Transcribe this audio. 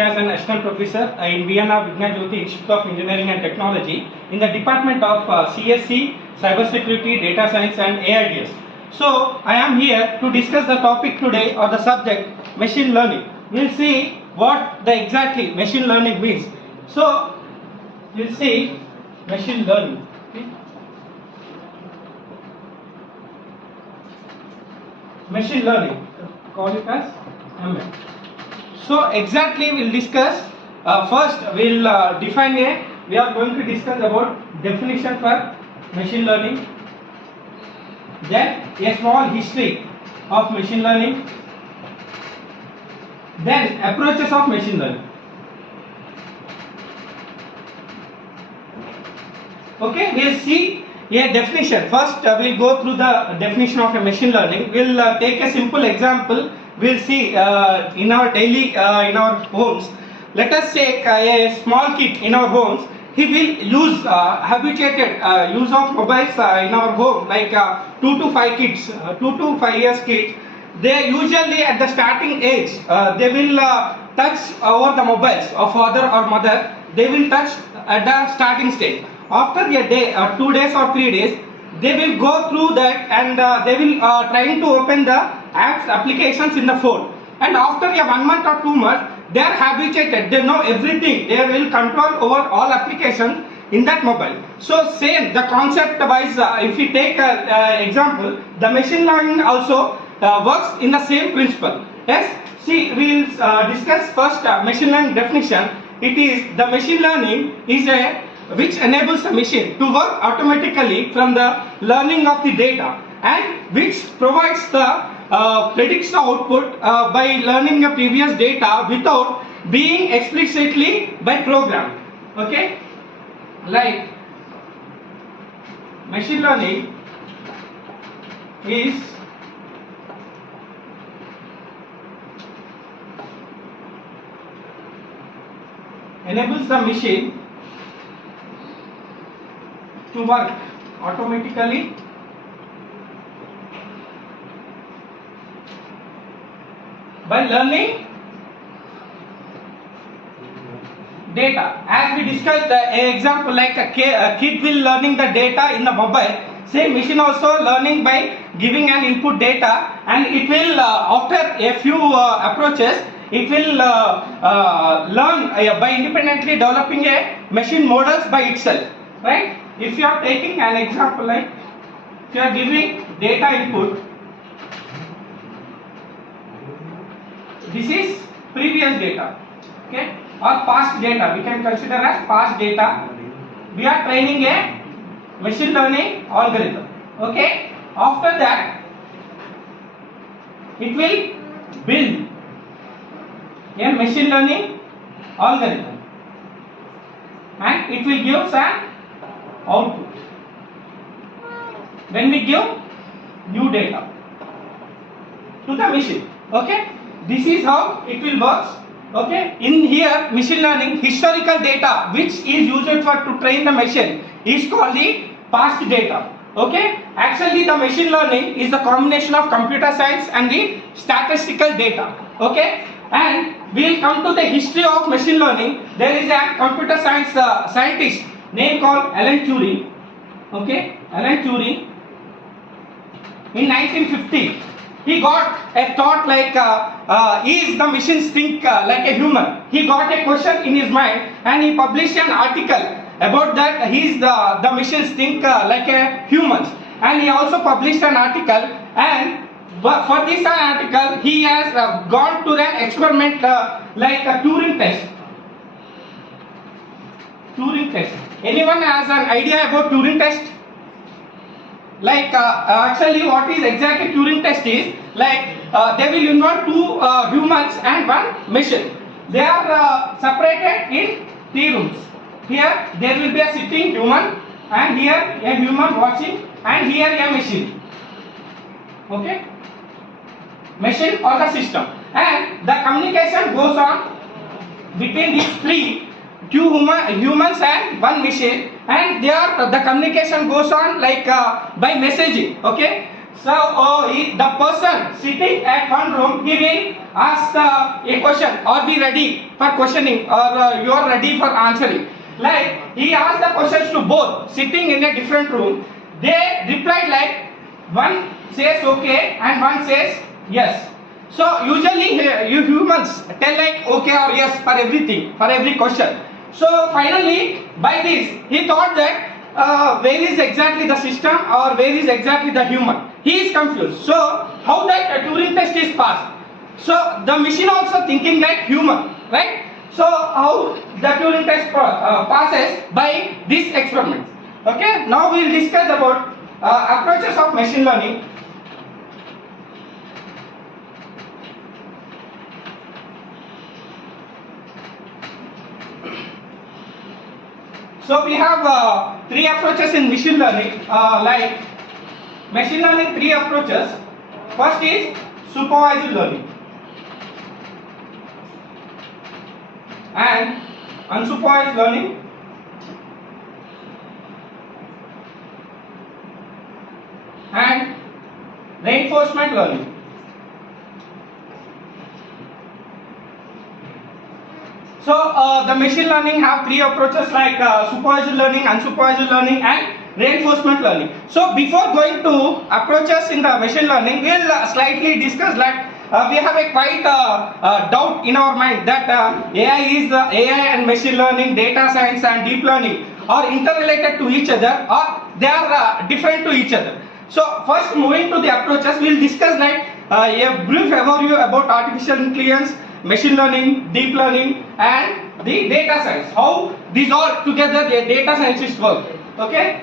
as an assistant professor in Vienna Vignan Jyoti Institute of Engineering and Technology in the department of CSC, Cybersecurity, Data Science and AIDS. So I am here to discuss the topic today or the subject machine learning. We'll see what the exactly machine learning means. So we'll see machine learning. Okay. Machine learning, call it as ML. So exactly we'll discuss. First we'll define a. We are going to discuss about definition for machine learning. Then a small history of machine learning. Then approaches of machine learning. Okay, we'll see a definition. First we'll go through the definition of a machine learning. We'll take a simple example. We'll see in our daily in our homes. Let us take a small kid in our homes. He will use habituated use of mobiles in our home, like 2 to 5 kids, 2 to 5 years kids. They usually at the starting age they will touch over the mobiles of father or mother. They will touch at the starting stage. After a day, 2 days or 3 days, they will go through that and they will trying to open the apps applications in the phone. And after a 1 month or 2 months, they are habituated. They know everything. They will control over all applications in that mobile. So same the concept wise. If we take an example, the machine learning also works in the same principle. Yes. See, we will discuss first machine learning definition. It is the machine learning is a which enables the machine to work automatically from the learning of the data and which provides the predicts the output by learning the previous data without being explicitly by programmed. Okay, like machine learning is enables the machine to work automatically by learning data. As we discussed an example like a kid will learning the data in the mobile, same machine also learning by giving an input data, and it will after a few approaches it will learn by independently developing a machine models by itself, right? If you are taking an example like if you are giving data input, this is previous data, okay, or past data. We can consider as past data. We are training a machine learning algorithm. Okay. After that, it will build a machine learning algorithm, and it will give an output. When we give new data to the machine, okay. This is how it will work. Okay. In here, machine learning historical data which is used for to train the machine is called the past data. Okay. Actually, the machine learning is the combination of computer science and the statistical data. Okay. And we will come to the history of machine learning. There is a computer science scientist name called Alan Turing. Okay. Alan Turing. In 1950. He got a thought like, is the machines think like a human? He got a question in his mind and he published an article about that. The machines think like a humans, and he also published an article, and for this article he has gone to an experiment like a Turing test. Turing test. Anyone has an idea about Turing test? Like actually what is exactly Turing test is like they will involve 2 humans and 1 machine. They are separated in 3 rooms. Here there will be a sitting human, and here a human watching, and here a machine. Okay, machine or the system, and the communication goes on between these 3 humans and 1 machine, and there the communication goes on like by messaging. Okay, So the person sitting at one room, he will ask a question, or be ready for questioning, or you are ready for answering. Like he asked the questions to both sitting in a different room. They replied like one says okay and one says yes. So usually you humans tell like okay or yes for everything, for every question. So finally by this he thought that where is exactly the system or where is exactly the human. He is confused. So how that Turing test is passed? So the machine also thinking like human, right? So how the Turing test passes by this experiment. Okay. Now we will discuss about approaches of machine learning. So we have three approaches in machine learning. Like machine learning, three approaches. First is supervised learning and unsupervised learning and reinforcement learning. So the machine learning have three approaches like supervised learning, unsupervised learning and reinforcement learning. So before going to approaches in the machine learning, we will slightly discuss like we have a quite doubt in our mind that AI and machine learning, data science and deep learning are interrelated to each other, or they are different to each other. So first moving to the approaches, we will discuss like a brief overview about artificial intelligence, machine learning, deep learning and the data science. How these all together the data scientists work. Okay.